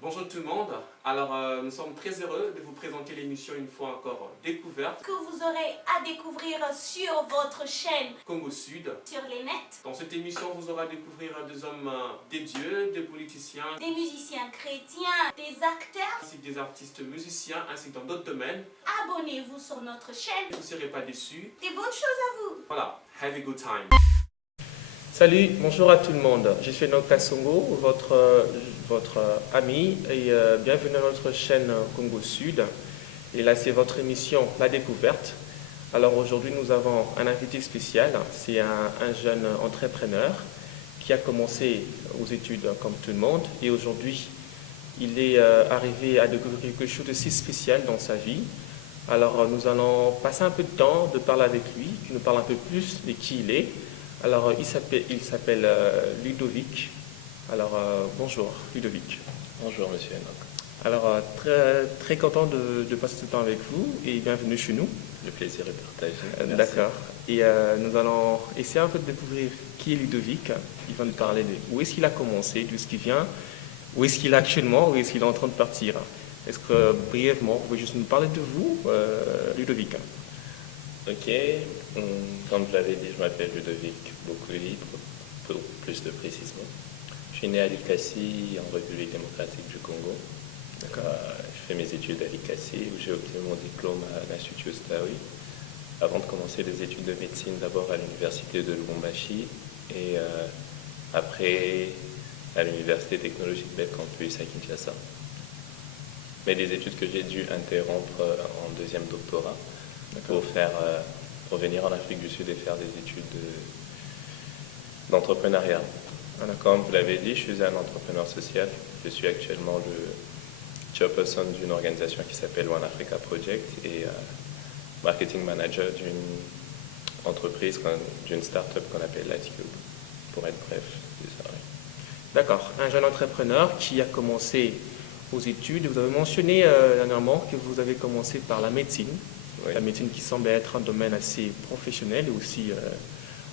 Bonjour tout le monde, alors nous sommes très heureux de vous présenter l'émission une fois encore découverte que vous aurez à découvrir sur votre chaîne Congo Sud. sur les nets, Dans cette émission, vous aurez à découvrir des hommes, des dieux, des politiciens, des musiciens chrétiens, des acteurs. ainsi que des artistes musiciens, ainsi que dans d'autres domaines. Abonnez-vous sur notre chaîne. Vous ne serez pas déçus. Des bonnes choses à vous. Voilà, have a good time. Salut, bonjour à tout le monde. Je suis Enoch Kassongo, votre ami, et bienvenue à notre chaîne Congo Sud. Et là, c'est votre émission La Découverte. Alors aujourd'hui, nous avons un invité spécial. C'est un jeune entrepreneur qui a commencé aux études comme tout le monde. Et aujourd'hui, il est arrivé à découvrir quelque chose de si spécial dans sa vie. Alors nous allons passer un peu de temps de parler avec lui, qui nous parle un peu plus de qui il est. Alors, il s'appelle Ludovic. Alors, bonjour Ludovic. Bonjour Monsieur Enoch. Alors, très content de passer ce temps avec vous et bienvenue chez nous. Le plaisir est partagé. D'accord. Et nous allons essayer un peu de découvrir qui est Ludovic. Il va nous parler de où est-ce qu'il a commencé, d'où est-ce qu'il vient, où est-ce qu'il est actuellement, où est-ce qu'il est en train de partir. Est-ce que brièvement, vous pouvez juste nous parler de vous, Ludovic? Ok, comme je l'avais dit, je m'appelle Ludovic Bokouli, pour plus de précision. Je suis né à Likasi, en République démocratique du Congo. Je fais mes études à Likasi, où j'ai obtenu mon diplôme à l'Institut Ostawi, avant de commencer des études de médecine d'abord à l'Université de Lubumbashi et après à l'Université technologique Belcampus à Kinshasa. Mais des études que j'ai dû interrompre en deuxième doctorat pour venir en Afrique du Sud et faire des études d'entrepreneuriat. Comme vous l'avez dit, je suis un entrepreneur social. Je suis actuellement le chairperson d'une organisation qui s'appelle One Africa Project et marketing manager d'une entreprise, d'une start-up qu'on appelle Lightcube, pour être bref. D'accord, un jeune entrepreneur qui a commencé aux études. Vous avez mentionné dernièrement que vous avez commencé par la médecine. Oui. La médecine qui semble être un domaine assez professionnel et aussi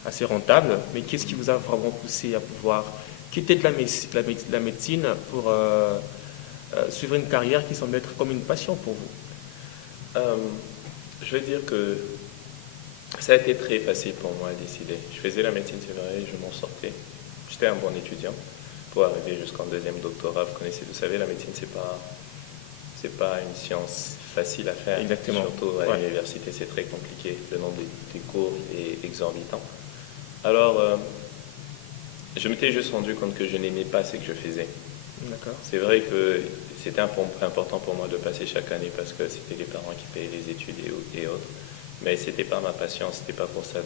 assez rentable. Mais qu'est-ce qui vous a vraiment poussé à pouvoir quitter de la médecine pour suivre une carrière qui semble être comme une passion pour vous? Je veux dire que ça a été très facile pour moi à décider. Je faisais la médecine, c'est vrai, je m'en sortais. J'étais un bon étudiant pour arriver jusqu'en deuxième doctorat. Vous savez, la médecine, c'est pas une science facile à faire. Exactement. Surtout à l'université, c'est très compliqué. Le nombre des cours est exorbitant. Alors, je m'étais juste rendu compte que je n'aimais pas ce que je faisais. D'accord. C'est vrai que c'était important pour moi de passer chaque année parce que c'était les parents qui payaient les études et autres. Mais c'était pas ma passion, c'était pas pour ça.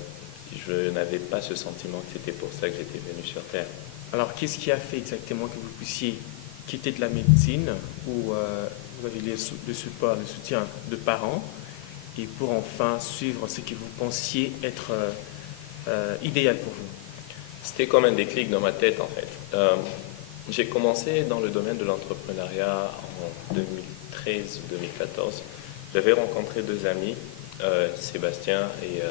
Je n'avais pas ce sentiment que c'était pour ça que j'étais venu sur Terre. Alors, qu'est-ce qui a fait exactement que vous puissiez quitter de la médecine où vous avez le support, le soutien de parents et pour enfin suivre ce que vous pensiez être idéal pour vous? C'était comme un déclic dans ma tête en fait. J'ai commencé dans le domaine de l'entrepreneuriat en 2013-2014. J'avais rencontré deux amis, Sébastien et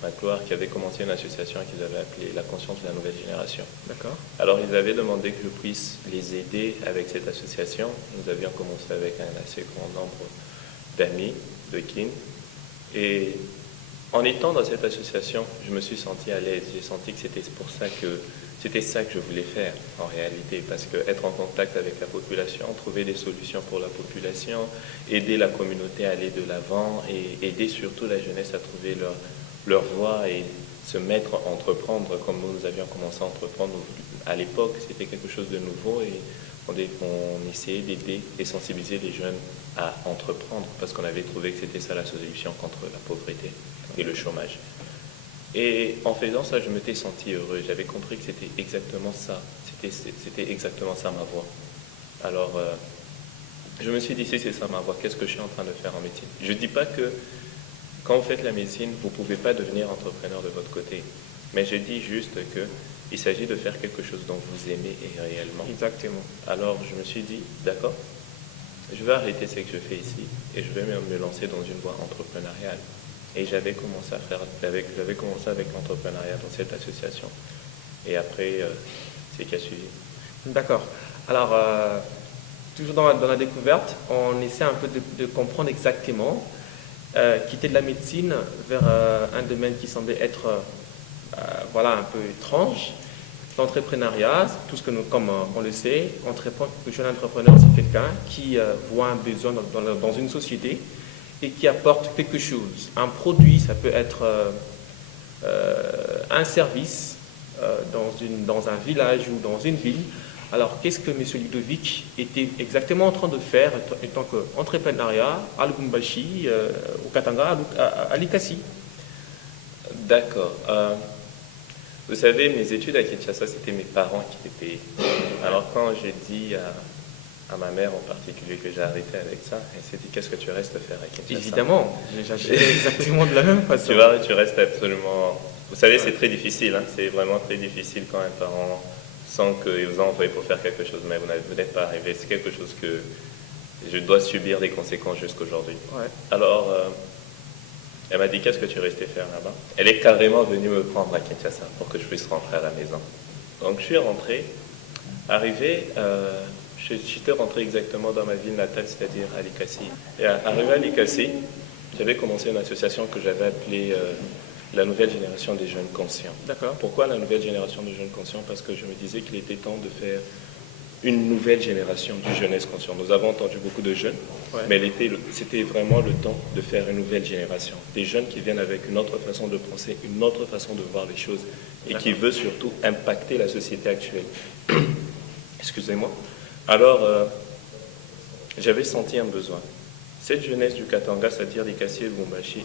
Magloire, qui avaient commencé une association qu'ils avaient appelée La Conscience de la Nouvelle Génération. D'accord. Alors ils avaient demandé que je puisse les aider avec cette association. Nous avions commencé avec un assez grand nombre d'amis de kin. Et en étant dans cette association, je me suis senti à l'aise. J'ai senti que c'était ça que je voulais faire en réalité, parce qu'être en contact avec la population, trouver des solutions pour la population, aider la communauté à aller de l'avant et aider surtout la jeunesse à trouver leur voie et se mettre à entreprendre comme nous avions commencé à entreprendre à l'époque. C'était quelque chose de nouveau et on essayait d'aider et sensibiliser les jeunes à entreprendre parce qu'on avait trouvé que c'était ça la solution contre la pauvreté et le chômage. Et en faisant ça, je m'étais senti heureux. J'avais compris que c'était exactement ça. C'était exactement ça ma voie. Alors, je me suis dit, si c'est ça ma voie, qu'est-ce que je suis en train de faire en médecine? Je ne dis pas que quand vous faites la médecine, vous ne pouvez pas devenir entrepreneur de votre côté. Mais je dis juste qu'il s'agit de faire quelque chose dont vous aimez et réellement. Exactement. Alors, je me suis dit, d'accord, je vais arrêter ce que je fais ici et je vais me lancer dans une voie entrepreneuriale. Et j'avais commencé avec l'entrepreneuriat dans cette association. Et après, ce qui a suivi. D'accord. Alors, toujours dans la découverte, on essaie un peu de comprendre exactement, quitter de la médecine vers un domaine qui semblait être voilà, un peu étrange. L'entrepreneuriat, tout ce que nous, comme on le sait, le jeune entrepreneur, c'est quelqu'un qui voit un besoin dans une société et qui apporte quelque chose. Un produit, ça peut être un service dans un village ou dans une ville. Alors, qu'est-ce que M. Ludovic était exactement en train de faire en tant qu'entrepreneuriat à Lubumbashi, au Katanga, à Likasi? D'accord. Vous savez, mes études à Kinshasa, c'était mes parents qui les payaient. Alors quand j'ai dit à ma mère en particulier que j'ai arrêté avec ça, elle s'est dit, qu'est-ce que tu restes faire à Kinshasa? Évidemment, j'ai exactement de la même façon. Tu restes absolument... Vous savez, c'est très difficile, hein? C'est vraiment très difficile quand un parent sent qu'il vous a envoyé pour faire quelque chose, mais vous n'êtes pas arrivé. C'est quelque chose que je dois subir des conséquences jusqu'aujourd'hui. Ouais. Alors, elle m'a dit, qu'est-ce que tu restais faire là-bas? Elle est carrément venue me prendre à Kinshasa pour que je puisse rentrer à la maison. Donc, je suis rentré. J'étais rentré exactement dans ma ville natale, c'est-à-dire à Likasi. Et arrivé à Likasi, j'avais commencé une association que j'avais appelée la nouvelle génération des jeunes conscients. D'accord. Pourquoi la nouvelle génération des jeunes conscients? Parce que je me disais qu'il était temps de faire une nouvelle génération de jeunesse consciente. Nous avons entendu beaucoup de jeunes, Ouais. mais c'était vraiment le temps de faire une nouvelle génération. Des jeunes qui viennent avec une autre façon de penser, une autre façon de voir les choses et qui veut surtout impacter la société actuelle. Excusez-moi. Alors, j'avais senti un besoin. Cette jeunesse du Katanga, c'est-à-dire des Likasi et Lubumbashi,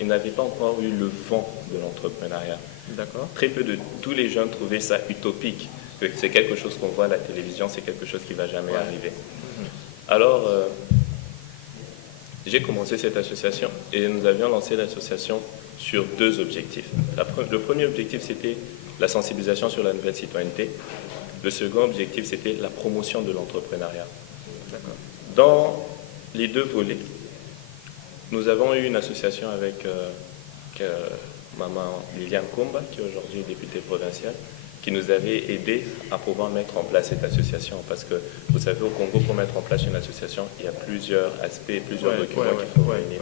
ils n'avaient pas encore eu le vent de l'entrepreneuriat. D'accord. Très peu de tous les jeunes trouvaient ça utopique, que c'est quelque chose qu'on voit à la télévision, c'est quelque chose qui ne va jamais arriver. Alors, j'ai commencé cette association et nous avions lancé l'association sur 2 objectifs. Le premier objectif, c'était la sensibilisation sur la nouvelle citoyenneté. Le second objectif, c'était la promotion de l'entrepreneuriat. D'accord. Dans les 2 volets, nous avons eu une association avec maman Liliane Komba, qui aujourd'hui est députée provinciale, qui nous avait aidé à pouvoir mettre en place cette association. Parce que, vous savez, au Congo, pour mettre en place une association, il y a plusieurs aspects, plusieurs documents qu'il faut réunir.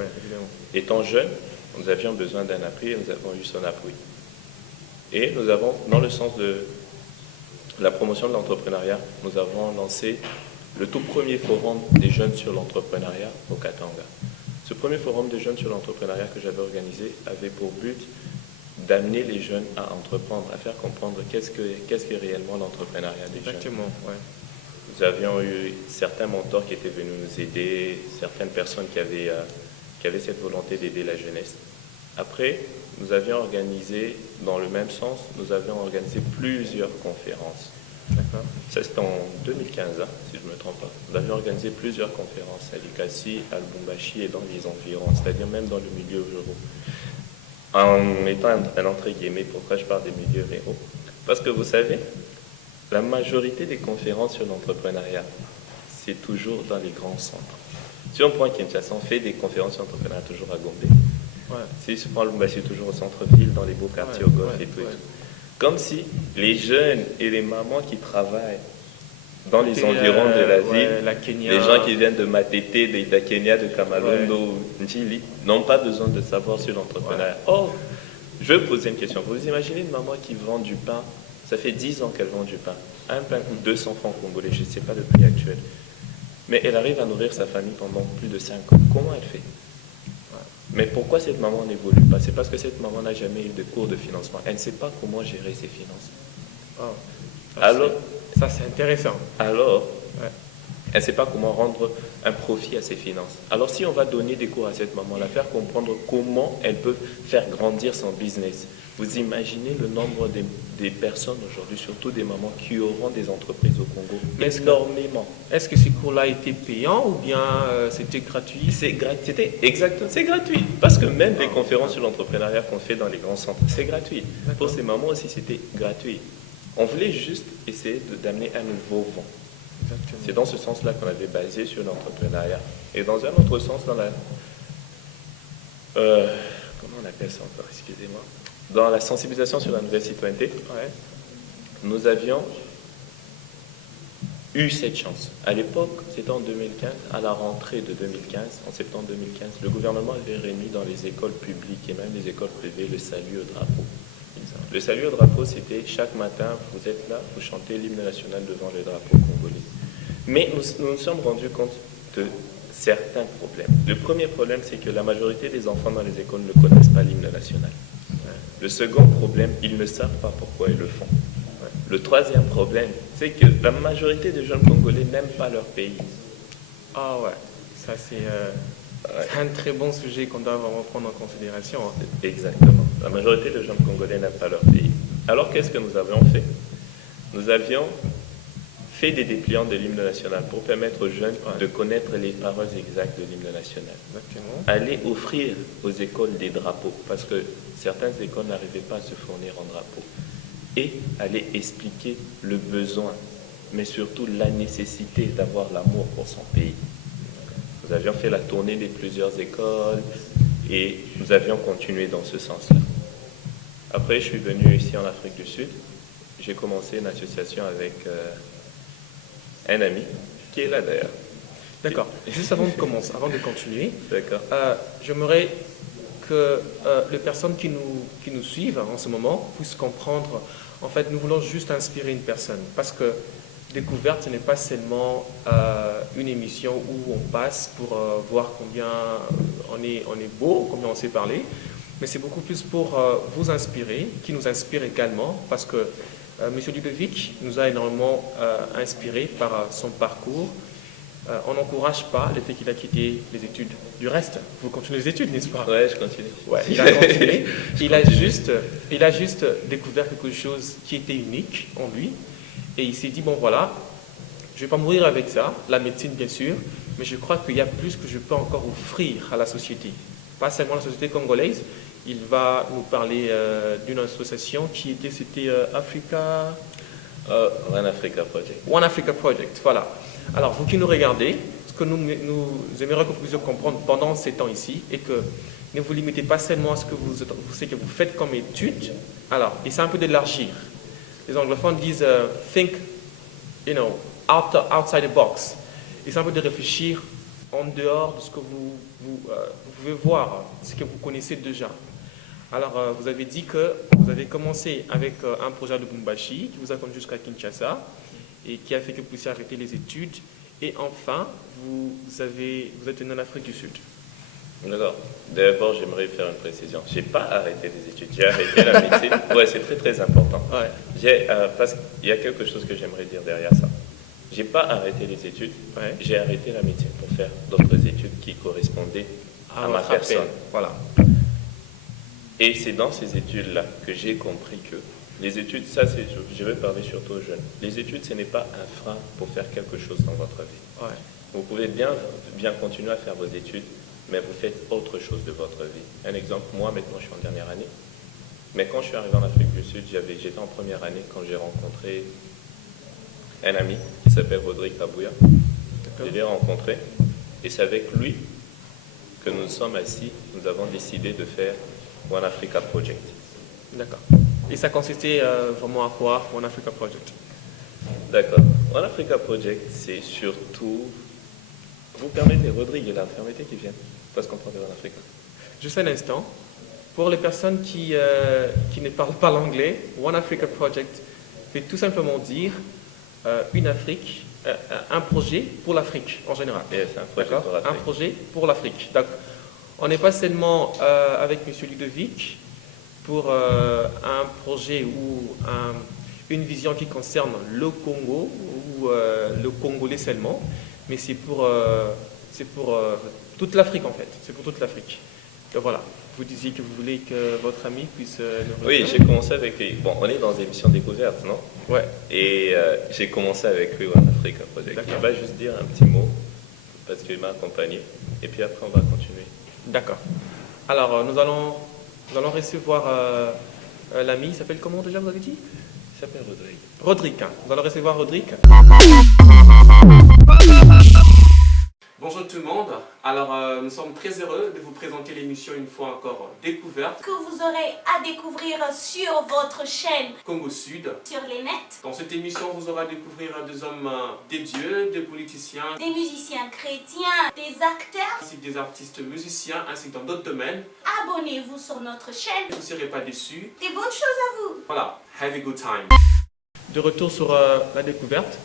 Étant jeunes, nous avions besoin d'un appui et nous avons eu son appui. Et nous avons, dans le sens de la promotion de l'entrepreneuriat, nous avons lancé le tout premier forum des jeunes sur l'entrepreneuriat au Katanga. Ce premier forum des jeunes sur l'entrepreneuriat que j'avais organisé avait pour but d'amener les jeunes à entreprendre, à faire comprendre qu'est-ce que réellement l'entrepreneuriat des jeunes. Exactement, ouais. Nous avions eu certains mentors qui étaient venus nous aider, certaines personnes qui avaient cette volonté d'aider la jeunesse. Après, nous avions organisé, dans le même sens, nous avions organisé plusieurs conférences. D'accord. Ça, c'était en 2015, hein, si je ne me trompe pas. Nous avions organisé plusieurs conférences à Likasi, à Lubumbashi et dans les environs, c'est-à-dire même dans le milieu rural. En étant un entre guillemets, pourquoi je parle des milieux ruraux? Parce que vous savez, la majorité des conférences sur l'entrepreneuriat, c'est toujours dans les grands centres. Si on prend Kinshasa, on fait des conférences sur l'entrepreneuriat toujours à Gombe. Ouais. Si je prends Lubumbashi, toujours au centre-ville, dans les beaux quartiers, au golf et tout et tout. Comme si les jeunes et les mamans qui travaillent dans les environs de la ville, la Kenya, les gens qui viennent de Matete, de Kenya, de Kamalondo, Njili, n'ont pas besoin de savoir sur l'entrepreneuriat. Oh, je vais vous poser une question. Vous imaginez une maman qui vend du pain, ça fait 10 ans qu'elle vend du pain. Un pain coûte 200 francs congolais, je ne sais pas le prix actuel. Mais elle arrive à nourrir sa famille pendant plus de 5 ans. Comment elle fait? Mais pourquoi cette maman n'évolue pas? C'est parce que cette maman n'a jamais eu de cours de financement. Elle ne sait pas comment gérer ses finances. Oh. Alors, ça c'est intéressant. Alors, elle ne sait pas comment rendre un profit à ses finances. Alors si on va donner des cours à cette maman, la faire comprendre comment elle peut faire grandir son business, vous imaginez le nombre des personnes aujourd'hui, surtout des mamans, qui auront des entreprises au Congo? Énormément. Est-ce que ces cours-là étaient payants ou bien c'était gratuit? C'était exactement, c'est gratuit. Parce que même les conférences sur l'entrepreneuriat qu'on fait dans les grands centres, c'est gratuit. Pour ces mamans aussi, c'était gratuit. On voulait juste essayer d'amener un nouveau vent. Exactement. C'est dans ce sens-là qu'on avait basé sur l'entrepreneuriat. Et dans un autre sens, dans la... comment on appelle ça encore? Excusez-moi. Dans la sensibilisation sur la nouvelle citoyenneté, nous avions eu cette chance. À l'époque, c'était en 2015, à la rentrée de 2015, en septembre 2015, le gouvernement avait réuni dans les écoles publiques et même les écoles privées le salut au drapeau. Le salut au drapeau, c'était chaque matin, vous êtes là, vous chantez l'hymne national devant le drapeau congolais. Mais nous nous sommes rendus compte de certains problèmes. Le premier problème, c'est que la majorité des enfants dans les écoles ne connaissent pas l'hymne national. Le second problème, ils ne savent pas pourquoi ils le font. Le troisième problème, c'est que la majorité des jeunes Congolais n'aiment pas leur pays. Ah ouais, ça c'est un très bon sujet qu'on doit vraiment prendre en considération. Exactement. La majorité des jeunes Congolais n'aiment pas leur pays. Alors qu'est-ce que nous avions fait? Nous avions fait des dépliants de l'hymne national pour permettre aux jeunes de connaître les paroles exactes de l'hymne national. Exactement. Aller offrir aux écoles des drapeaux, parce que certaines écoles n'arrivaient pas à se fournir en drapeaux. Et aller expliquer le besoin, mais surtout la nécessité d'avoir l'amour pour son pays. Nous avions fait la tournée de plusieurs écoles et nous avions continué dans ce sens-là. Après, je suis venu ici en Afrique du Sud. J'ai commencé une association avec un ami qui est là d'ailleurs. D'accord. Juste avant de commencer, avant de continuer, D'accord. J'aimerais que les personnes qui nous suivent en ce moment puissent comprendre. En fait, nous voulons juste inspirer une personne parce que Découverte, ce n'est pas seulement une émission où on passe pour voir combien on est beau, combien on sait parler, mais c'est beaucoup plus pour vous inspirer, qui nous inspire également, parce que M. Ludovic nous a énormément inspiré par son parcours. On n'encourage pas le fait qu'il a quitté les études. Du reste, vous continuez les études, n'est-ce pas? Ouais, je continue. Ouais, il a continué. Il a juste découvert quelque chose qui était unique en lui. Et il s'est dit, bon voilà, je ne vais pas mourir avec ça, la médecine bien sûr, mais je crois qu'il y a plus que je peux encore offrir à la société. Pas seulement la société congolaise, il va nous parler d'une association c'était Africa... One Africa Project. One Africa Project, voilà. Alors, vous qui nous regardez, ce que nous aimerions que vous puissiez comprendre pendant ces temps ici, et que ne vous limitez pas seulement à ce que vous faites comme étude, alors, essayez un peu d'élargir. Les anglophones disent think, outside the box. Essayez un peu de réfléchir en dehors de ce que vous pouvez voir, ce que vous connaissez déjà. Alors, vous avez dit que vous avez commencé avec un projet de Lubumbashi qui vous a conduit jusqu'à Kinshasa et qui a fait que vous puissiez arrêter les études. Et enfin, vous êtes venu en Afrique du Sud. D'accord. D'abord, j'aimerais faire une précision. Je n'ai pas arrêté les études, j'ai arrêté la médecine. Ouais, c'est très très important. Ouais. Parce qu'il y a quelque chose que j'aimerais dire derrière ça. Je n'ai pas arrêté les études, j'ai arrêté la médecine pour faire d'autres études qui correspondaient à ma personne. Voilà. Et c'est dans ces études-là que j'ai compris que les études, je vais parler surtout aux jeunes. Les études, ce n'est pas un frein pour faire quelque chose dans votre vie. Ouais. Vous pouvez bien continuer à faire vos études, mais vous faites autre chose de votre vie. Un exemple, moi maintenant je suis en dernière année, mais quand je suis arrivé en Afrique du Sud, j'étais en première année quand j'ai rencontré un ami qui s'appelle Rodrigue Kabouya. Je l'ai rencontré et c'est avec lui que nous sommes assis, nous avons décidé de faire One Africa Project. D'accord. Et ça consistait vraiment à quoi, One Africa Project? D'accord. One Africa Project, c'est surtout... Vous permettez, Rodrigue est là, permettez qu'il vienne. Parce qu'on parle de One Africa. Juste un instant. Pour les personnes qui ne parlent pas l'anglais, One Africa Project veut tout simplement dire une Afrique, un projet pour l'Afrique en général. Yes, un projet pour l'Afrique. Un projet pour l'Afrique. Donc, on n'est pas seulement avec M. Ludovic pour un projet ou une vision qui concerne le Congo ou le Congolais seulement, mais c'est pour toute l'Afrique en fait. C'est pour toute l'Afrique. Donc voilà. Vous disiez que vous voulez que votre ami puisse nous Oui, j'ai commencé avec lui. Bon, on est dans l'émission Découverte, non? Ouais. Et j'ai commencé avec lui One Africa Project. Il va juste dire un petit mot parce qu'il m'a accompagné. Et puis après, on va continuer. D'accord. Alors, nous allons recevoir l'ami. Il s'appelle comment déjà, vous avez dit? Il s'appelle Rodrigue. Rodrigue. Nous allons recevoir Rodrigue. Bonjour tout le monde. Alors, nous sommes très heureux de vous présenter l'émission une fois encore découverte. Que vous aurez à découvrir sur votre chaîne Congo Sud. sur les nets. Dans cette émission, vous aurez à découvrir des hommes, des dieux, des politiciens, Des musiciens chrétiens, des acteurs. ainsi que des artistes musiciens, ainsi que dans d'autres domaines. Abonnez-vous sur notre chaîne. Vous ne serez pas déçus. Des bonnes choses à vous. Voilà, have a good time. De retour sur la découverte,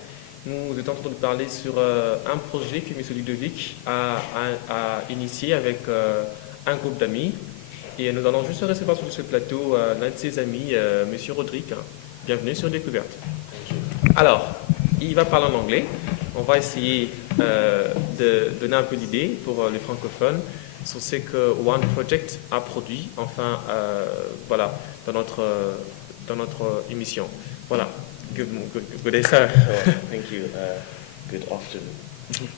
nous étions en train de parler sur un projet que M. Ludovic a initié avec un groupe d'amis. Et nous allons juste recevoir sur ce plateau l'un de ses amis, M. Rodrigue. Bienvenue sur Découverte. Alors, il va parler en anglais. On va essayer de donner un peu d'idée pour les francophones sur ce que One Project a produit, enfin, voilà, dans notre émission. Voilà. Good day, sir. Oh, thank you. Good afternoon.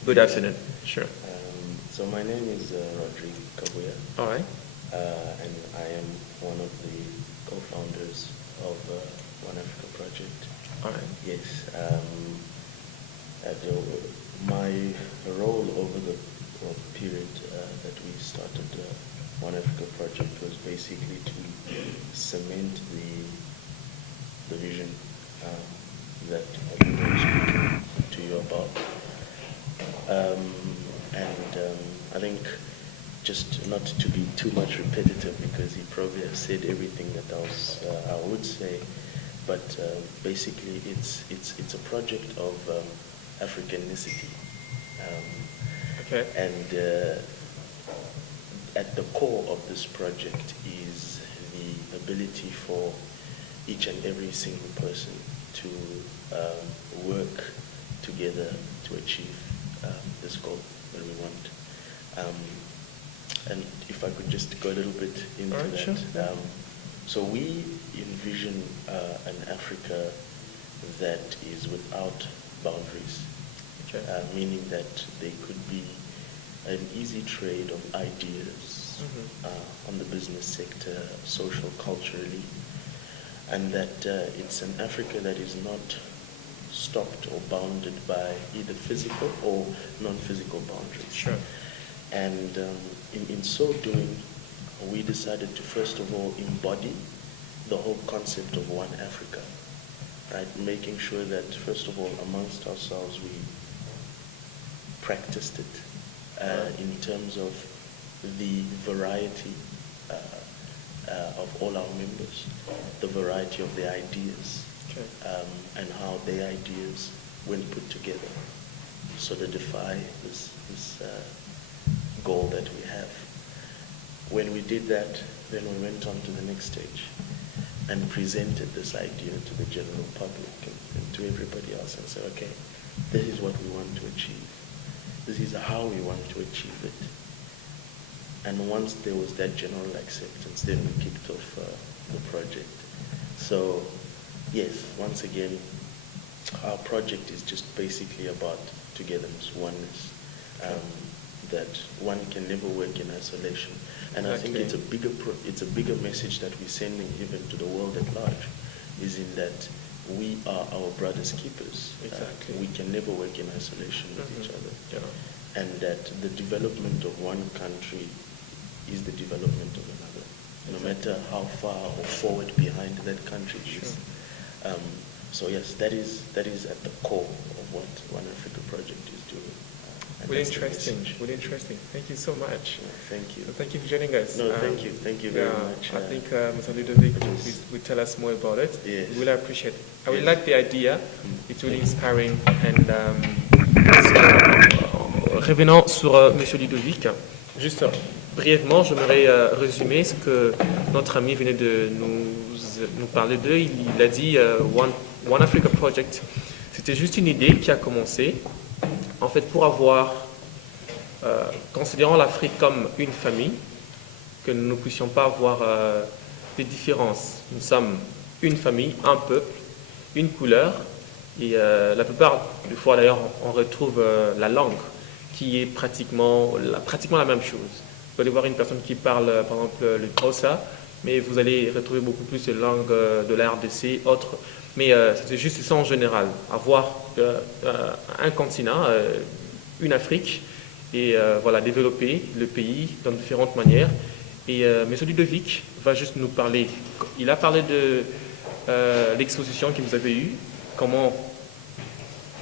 Good afternoon. Sure. So my name is Rodrigue Kabuya, All right. and I am one of the co-founders of One Africa Project. All right. Yes. My role over the period that we started One Africa Project was basically to cement the vision that I've been speaking to you about. I think just not to be too much repetitive, because he probably has said everything that I would say, but basically it's a project of Africanicity. Okay. And at the core of this project is the ability for each and every single person to work together to achieve this goal that we want. And if I could just go a little bit into All right, that. sure. So we envision an Africa that is without boundaries, Okay. meaning that there could be an easy trade of ideas on the business sector, social, culturally, and that it's an Africa that is not stopped or bounded by either physical or non-physical boundaries. Sure. And in so doing, we decided to first of all embody the whole concept of One Africa, right? Making sure that first of all amongst ourselves we practiced it in terms of the variety of all our members, the variety of their ideas, Okay. and how their ideas, when put together, solidify this goal that we have. When we did that, then we went on to the next stage and presented this idea to the general public and to everybody else and said, okay, this is what we want to achieve. This is how we want to achieve it. And once there was that general acceptance, then we kicked off the project. So, yes, once again, our project is just basically about togetherness, oneness, that one can never work in isolation. And I think Exactly. it's a bigger message that we're sending even to the world at large, is in that we are our brother's keepers. Exactly. We can never work in isolation with each other. Yeah. And that the development of one country is the development of another, no matter how far or forward behind that country is. So yes, that is at the core of what One Africa Project is doing. And Really that's the interesting. message. Really interesting. Thank you so much. Thank you. So thank you for joining us. No, thank you. Thank you very much. I think Mr. Ludovic will tell us more about it. Yes. We really appreciate it. I really Yes. like the idea. It's really inspiring. And revenant sur Monsieur Ludovic, juste brièvement, j'aimerais résumer ce que notre ami venait de nous parler d'eux. Il a dit One Africa Project. C'était juste une idée qui a commencé, en fait, pour avoir, considérant l'Afrique comme une famille, que nous ne puissions pas avoir des différences. Nous sommes une famille, un peuple, une couleur, et la plupart des fois d'ailleurs on retrouve la langue qui est pratiquement la même chose. Vous allez voir une personne qui parle par exemple le Xhosa, mais vous allez retrouver beaucoup plus de langues de la RDC, autres. Mais c'est juste ça en général, avoir un continent, une Afrique, et voilà, développer le pays dans différentes manières. Et M. Ludovic va juste nous parler. Il a parlé de l'exposition que vous avez eue, comment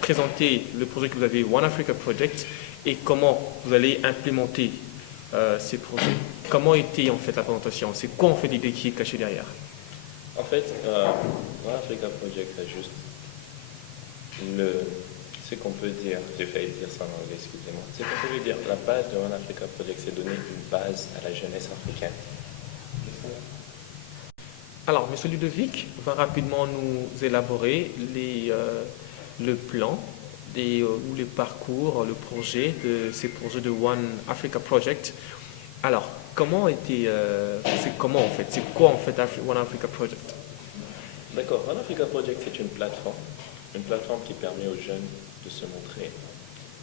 présenter le projet que vous avez, One Africa Project, et comment vous allez implémenter ces projets. Comment était en fait la présentation? C'est quoi en fait l'idée qui est cachée derrière? En fait, One Africa Project a juste ce qu'on peut dire, j'ai failli dire ça en anglais, excusez-moi, ce qu'on peut dire, la base de One Africa Project, c'est donner une base à la jeunesse africaine. Alors, M. Ludovic va rapidement nous élaborer le plan ou les parcours, le projet de ces projets de One Africa Project. Alors, c'est comment en fait? C'est quoi en fait One Africa Project? D'accord, One Africa Project, c'est une plateforme qui permet aux jeunes de se montrer.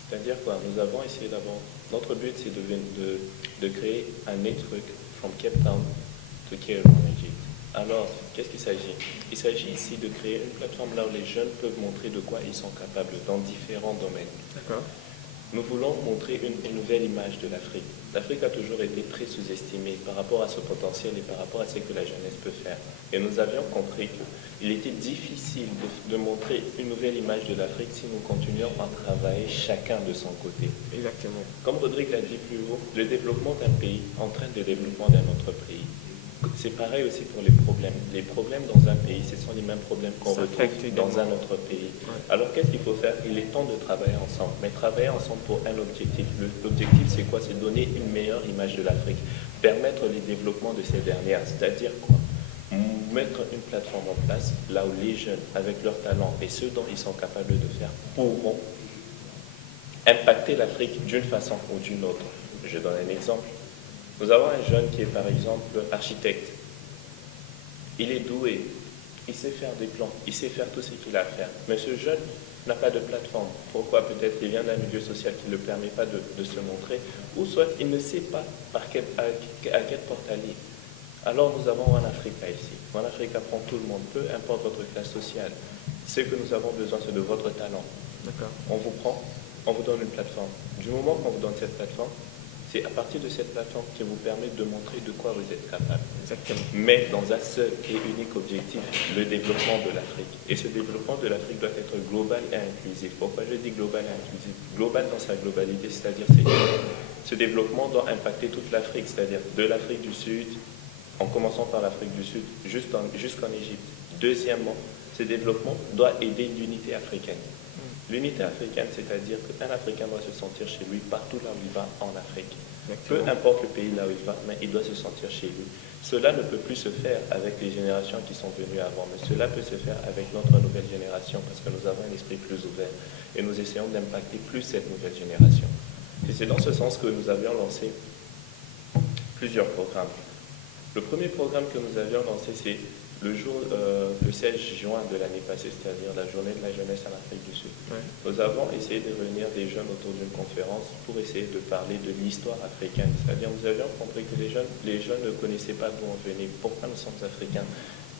C'est-à-dire quoi? Nous avons essayé d'abord, notre but c'est de créer un network from Cape Town to Cairo en Égypte. Alors, qu'est-ce qu'il s'agit? Il s'agit ici de créer une plateforme là où les jeunes peuvent montrer de quoi ils sont capables dans différents domaines. D'accord. Nous voulons montrer une nouvelle image de l'Afrique. L'Afrique a toujours été très sous-estimée par rapport à ce potentiel et par rapport à ce que la jeunesse peut faire. Et nous avions compris qu'il était difficile de montrer une nouvelle image de l'Afrique si nous continuions à travailler chacun de son côté. Exactement. Comme Rodrigue l'a dit plus haut, le développement d'un pays entraîne le développement d'un autre pays. C'est pareil aussi pour les problèmes. Les problèmes dans un pays, ce sont les mêmes problèmes qu'on retrouve dans un autre pays. Ouais. Alors qu'est-ce qu'il faut faire? Il est temps de travailler ensemble, mais travailler ensemble pour un objectif. L'objectif, c'est quoi? C'est donner une meilleure image de l'Afrique, permettre le développement de ces dernières, c'est-à-dire quoi? Mettre une plateforme en place là où les jeunes, avec leurs talents et ce dont ils sont capables de faire, pourront impacter l'Afrique d'une façon ou d'une autre. Je donne un exemple. Nous avons un jeune qui est par exemple architecte. Il est doué, il sait faire des plans, il sait faire tout ce qu'il a à faire. Mais ce jeune n'a pas de plateforme. Pourquoi? Peut-être qu'il vient d'un milieu social qui ne le permet pas de se montrer, ou soit il ne sait pas à quelle porte aller. Alors nous avons One Africa ici. One Africa prend tout le monde, peu importe votre classe sociale. Ce que nous avons besoin, c'est de votre talent. D'accord. On vous prend, on vous donne une plateforme. Du moment qu'on vous donne cette plateforme, c'est à partir de cette plateforme qui vous permet de montrer de quoi vous êtes capable. Exactement. Mais dans un seul et unique objectif, le développement de l'Afrique. Et ce développement de l'Afrique doit être global et inclusif. Pourquoi je dis global et inclusif? Global dans sa globalité, c'est-à-dire ce développement doit impacter toute l'Afrique, c'est-à-dire de l'Afrique du Sud, en commençant par l'Afrique du Sud jusqu'en Égypte. Deuxièmement, ce développement doit aider l'unité africaine. L'unité africaine, c'est-à-dire qu'un Africain doit se sentir chez lui partout là où il va en Afrique. Peu importe le pays là où il va, mais il doit se sentir chez lui. Cela ne peut plus se faire avec les générations qui sont venues avant, mais cela peut se faire avec notre nouvelle génération parce que nous avons un esprit plus ouvert et nous essayons d'impacter plus cette nouvelle génération. Et c'est dans ce sens que nous avions lancé plusieurs programmes. Le premier programme que nous avions lancé, c'est le 16 juin de l'année passée, c'est-à-dire la journée de la jeunesse en Afrique du Sud. Ouais. Nous avons essayé de réunir des jeunes autour d'une conférence pour essayer de parler de l'histoire africaine. C'est-à-dire, nous avions compris que les jeunes ne connaissaient pas d'où on venait, pourquoi nous sommes africains.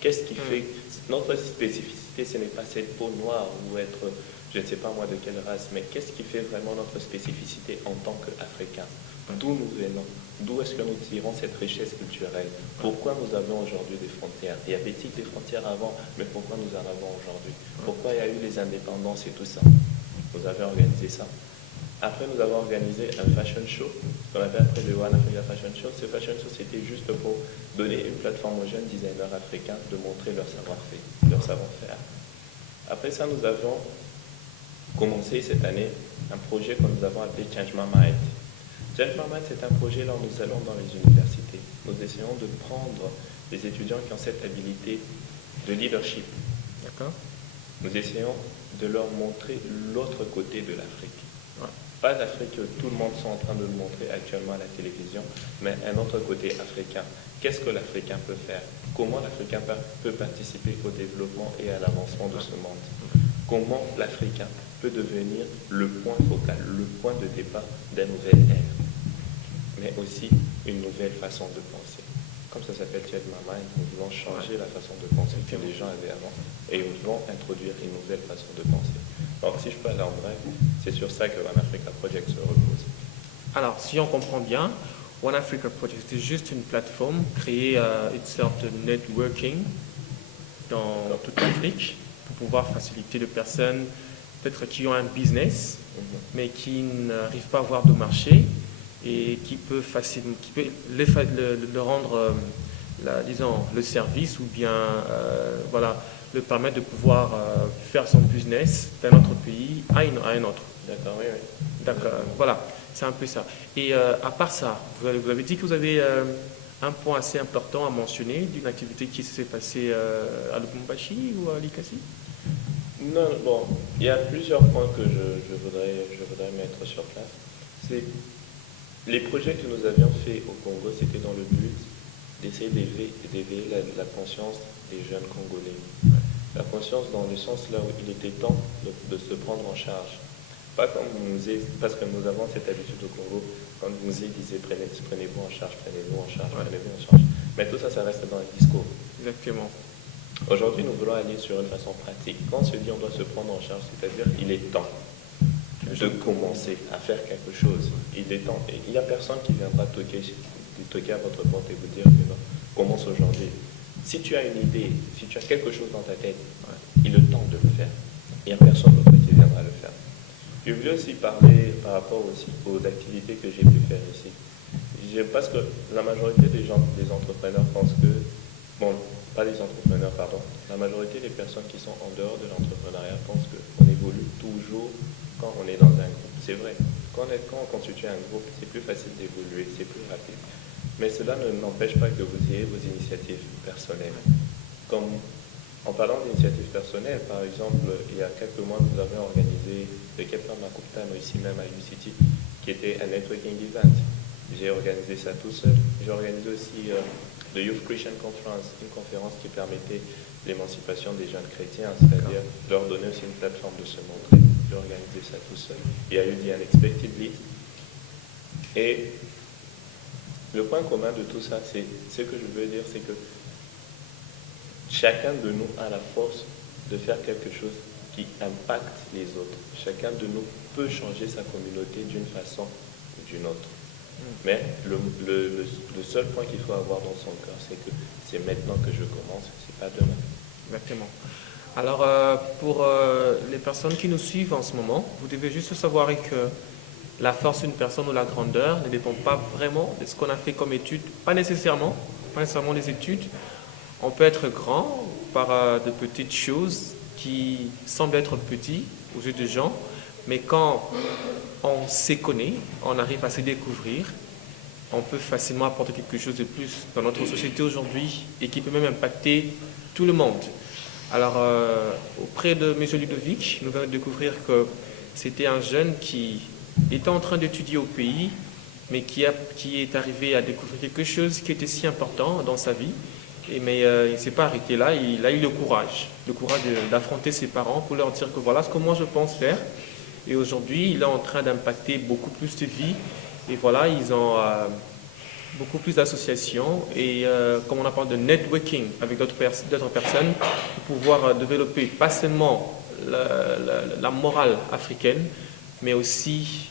Qu'est-ce qui fait notre spécificité? Ce n'est pas cette peau noire ou être, je ne sais pas moi de quelle race, mais qu'est-ce qui fait vraiment notre spécificité en tant qu'Africains? D'où nous venons? D'où est-ce que nous tirons cette richesse culturelle? Pourquoi nous avons aujourd'hui des frontières? Il y avait-il des frontières avant, mais pourquoi nous en avons aujourd'hui? Pourquoi il y a eu les indépendances et tout ça? Nous avions organisé ça. Après, nous avons organisé un fashion show, ce qu'on appelle après le One Africa Fashion Show. Ce fashion show, c'était juste pour donner une plateforme aux jeunes designers africains de montrer leur savoir-faire. Après ça, nous avons commencé cette année un projet que nous avons appelé Change My Mind. Change My Mind, c'est un projet là où nous allons dans les universités. Nous essayons de prendre des étudiants qui ont cette habilité de leadership. D'accord. Nous essayons de leur montrer l'autre côté de l'Afrique. Ouais. Pas l'Afrique que tout le monde est en train de nous montrer actuellement à la télévision, mais un autre côté africain. Qu'est-ce que l'Africain peut faire? Comment l'Africain peut participer au développement et à l'avancement de ce monde? Comment l'Africain peut devenir le point focal, le point de départ d'un nouvel ère, mais aussi une nouvelle façon de penser. Comme ça s'appelle Change My Mind, nous voulons changer la façon de penser que les gens avaient avant et nous voulons introduire une nouvelle façon de penser. Donc si je peux aller en bref, c'est sur ça que One Africa Project se repose. Alors, si on comprend bien, One Africa Project, c'est juste une plateforme créée, une sorte de networking dans toute l'Afrique pour pouvoir faciliter les personnes peut-être qui ont un business mais qui n'arrivent pas à avoir de marché et qui peut facilement, le rendre, disons, le service ou bien voilà, le permettre de pouvoir faire son business d'un autre pays à un autre. D'accord, oui, oui. D'accord, voilà, c'est un peu ça. Et à part ça, vous avez dit que vous avez un point assez important à mentionner d'une activité qui s'est passée à Lubumbashi ou à Likasi? Non, bon, il y a plusieurs points que je voudrais mettre sur place. C'est les projets que nous avions faits au Congo, c'était dans le but d'essayer d'éveiller la conscience des jeunes Congolais. La conscience dans le sens là où il était temps de se prendre en charge. Pas comme Mouzé, parce que nous avons cette habitude au Congo, quand Mouzé disait prenez-vous en charge, prenez-vous en charge, prenez-vous en charge. Mais tout ça, ça reste dans le discours. Exactement. Aujourd'hui, nous voulons aller sur une façon pratique. Quand on se dit on doit se prendre en charge, c'est-à-dire qu'il est temps de commencer à faire quelque chose. Il est temps. Et il n'y a personne qui viendra toquer à votre porte et vous dire que non, commence aujourd'hui. Si tu as une idée, si tu as quelque chose dans ta tête, il est temps de le faire. Il n'y a personne d'autre qui viendra le faire. Je voulais aussi parler par rapport aussi aux activités que j'ai pu faire ici. Parce que la majorité des entrepreneurs pensent que, bon, pas les entrepreneurs, pardon, la majorité des personnes qui sont en dehors de l'entrepreneuriat pensent qu'on évolue toujours quand on est dans un groupe. C'est vrai, quand on constitue un groupe, c'est plus facile d'évoluer, c'est plus rapide. Mais cela n'empêche pas que vous ayez vos initiatives personnelles. Comme en parlant d'initiatives personnelles, par exemple, il y a quelques mois, nous avions organisé le Captain Makuptano ici même à UCity, qui était un networking event. J'ai organisé ça tout seul. J'ai organisé aussi le Youth Christian Conference, une conférence qui permettait l'émancipation des jeunes chrétiens, c'est-à-dire leur donner aussi une plateforme de se montrer. J'ai organisé ça tout seul. Il y a eu The Unexpected Lead. Et le point commun de tout ça, c'est ce que je veux dire, c'est que chacun de nous a la force de faire quelque chose qui impacte les autres. Chacun de nous peut changer sa communauté d'une façon ou d'une autre. Mais le seul point qu'il faut avoir dans son cœur, c'est que c'est maintenant que je commence, c'est pas demain. Exactement. Alors, pour les personnes qui nous suivent en ce moment, vous devez juste savoir que la force d'une personne ou la grandeur ne dépend pas vraiment de ce qu'on a fait comme études, pas nécessairement les études. On peut être grand par de petites choses qui semblent être petites aux yeux des gens, mais quand on se connaît, on arrive à se découvrir, on peut facilement apporter quelque chose de plus dans notre société aujourd'hui et qui peut même impacter tout le monde. Alors, auprès de M. Ludovic, nous venons de découvrir que c'était un jeune qui était en train d'étudier au pays, mais qui est arrivé à découvrir quelque chose qui était si important dans sa vie. Mais il ne s'est pas arrêté là, il a eu le courage d'affronter ses parents pour leur dire que voilà ce que moi je pense faire. Et aujourd'hui, il est en train d'impacter beaucoup plus de vies. Et voilà, ils ont beaucoup plus d'associations et comme on a parlé de networking avec d'autres personnes, pour pouvoir développer pas seulement la morale africaine, mais aussi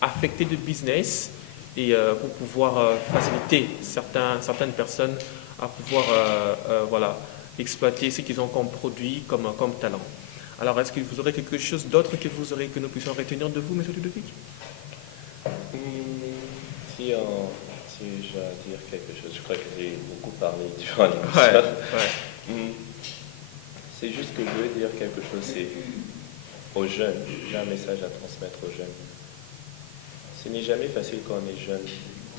affecter le business et pour pouvoir faciliter certaines personnes à pouvoir voilà, exploiter ce qu'ils ont comme produit, comme talent. Alors, est-ce que vous aurez quelque chose d'autre que nous puissions retenir de vous, M. Ludovic? Si j'ai à dire quelque chose, je crois que j'ai beaucoup parlé durant l'émission. C'est juste que je veux dire quelque chose, c'est aux jeunes, j'ai un message à transmettre aux jeunes. Ce n'est jamais facile quand on est jeune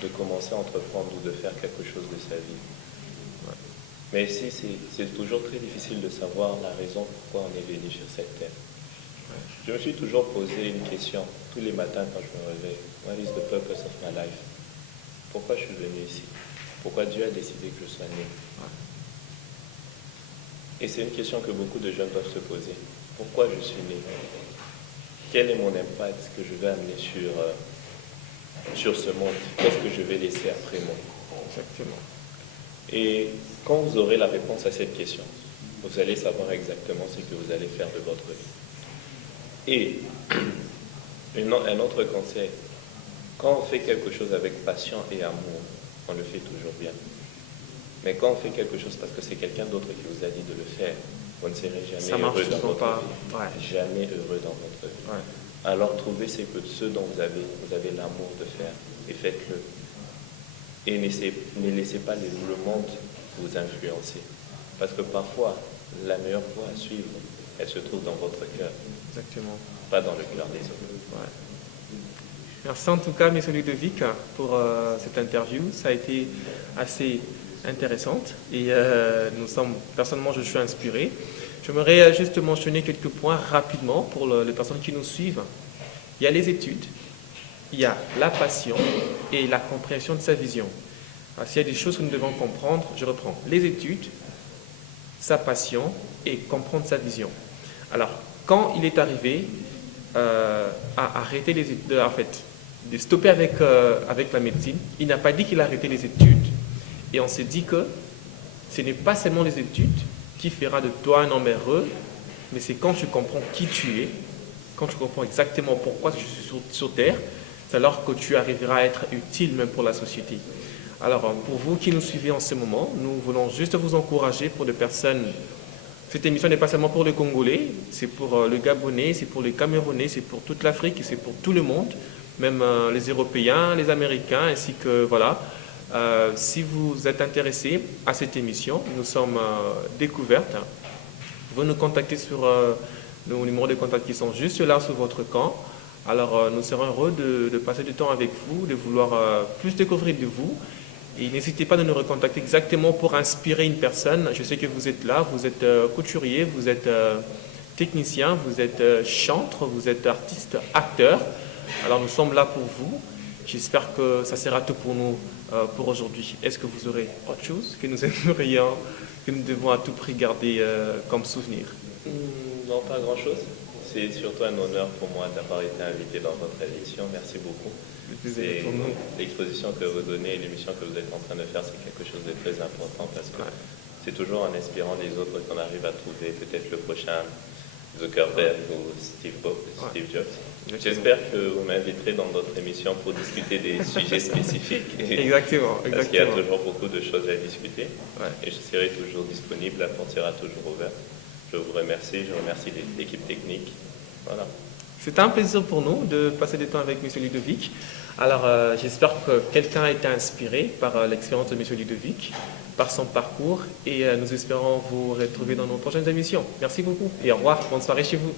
de commencer à entreprendre ou de faire quelque chose de sa vie. Mais si c'est toujours très difficile de savoir la raison pourquoi on est venu sur cette terre. Je me suis toujours posé une question tous les matins quand je me réveille. What is the purpose of my life? Pourquoi je suis venu ici? Pourquoi Dieu a décidé que je sois né? Et c'est une question que beaucoup de jeunes doivent se poser. Pourquoi je suis né? Quel est mon impact que je vais amener sur ce monde? Qu'est-ce que je vais laisser après moi? Exactement. Et quand vous aurez la réponse à cette question, vous allez savoir exactement ce que vous allez faire de votre vie. Et un autre conseil, Quand on fait quelque chose avec passion et amour, on le fait toujours bien. Mais quand on fait quelque chose parce que c'est quelqu'un d'autre qui vous a dit de le faire, vous ne serez Ça jamais marche heureux dans souvent votre pas. vie. Ouais. Jamais heureux dans votre vie. Ouais. Alors trouvez ce dont vous avez l'amour de faire et faites-le. Et ne laissez pas le monde vous influencer. Parce que parfois, la meilleure voie à suivre, elle se trouve dans votre cœur, Exactement. pas dans le cœur des autres. Ouais. Merci en tout cas, M. Ludovic, pour cette interview. Ça a été assez intéressante et personnellement, je suis inspiré. J'aimerais juste mentionner quelques points rapidement pour les personnes qui nous suivent. Il y a les études, il y a la passion et la compréhension de sa vision. Alors, s'il y a des choses que nous devons comprendre, je reprends. Les études, sa passion et comprendre sa vision. Alors, quand il est arrivé à arrêter les études, en fait, de stopper avec la médecine, il n'a pas dit qu'il a arrêté les études. Et on s'est dit que ce n'est pas seulement les études qui fera de toi un homme heureux, mais c'est quand tu comprends qui tu es, quand tu comprends exactement pourquoi je suis sur Terre, c'est alors que tu arriveras à être utile même pour la société. Alors, pour vous qui nous suivez en ce moment, nous voulons juste vous encourager pour des personnes. Cette émission n'est pas seulement pour les Congolais, c'est pour le Gabonais, c'est pour les Camerounais, c'est pour toute l'Afrique et c'est pour tout le monde, même les Européens, les Américains, ainsi que voilà. Si vous êtes intéressé à cette émission, nous sommes découvertes. Vous nous contactez sur nos numéros de contact qui sont juste là sous votre camp. Alors, nous serons heureux de passer du temps avec vous, de vouloir plus découvrir de vous. Et n'hésitez pas de nous recontacter exactement pour inspirer une personne. Je sais que vous êtes là, vous êtes couturier, vous êtes technicien, vous êtes chantre, vous êtes artiste, acteur. Alors, nous sommes là pour vous. J'espère que ça sera tout pour nous pour aujourd'hui. Est-ce que vous aurez autre chose que nous aimerions, que nous devons à tout prix garder comme souvenir? Non, pas grand-chose. C'est surtout un honneur pour moi d'avoir été invité dans votre émission. Merci beaucoup. C'est pour nous. L'exposition que vous donnez et l'émission que vous êtes en train de faire, c'est quelque chose de très important parce que c'est toujours en inspirant les autres qu'on arrive à trouver peut-être le prochain Zuckerberg ou Steve Jobs. J'espère que vous m'inviterez dans d'autres émissions pour discuter des sujets spécifiques. Exactement. Parce qu'il y a toujours beaucoup de choses à discuter. Ouais. Et je serai toujours disponible, la porte sera toujours ouverte. Je vous remercie, je remercie l'équipe technique. Voilà. C'est un plaisir pour nous de passer du temps avec M. Ludovic. Alors, j'espère que quelqu'un a été inspiré par l'expérience de M. Ludovic, par son parcours, et nous espérons vous retrouver dans nos prochaines émissions. Merci beaucoup et au revoir. Bonne soirée chez vous.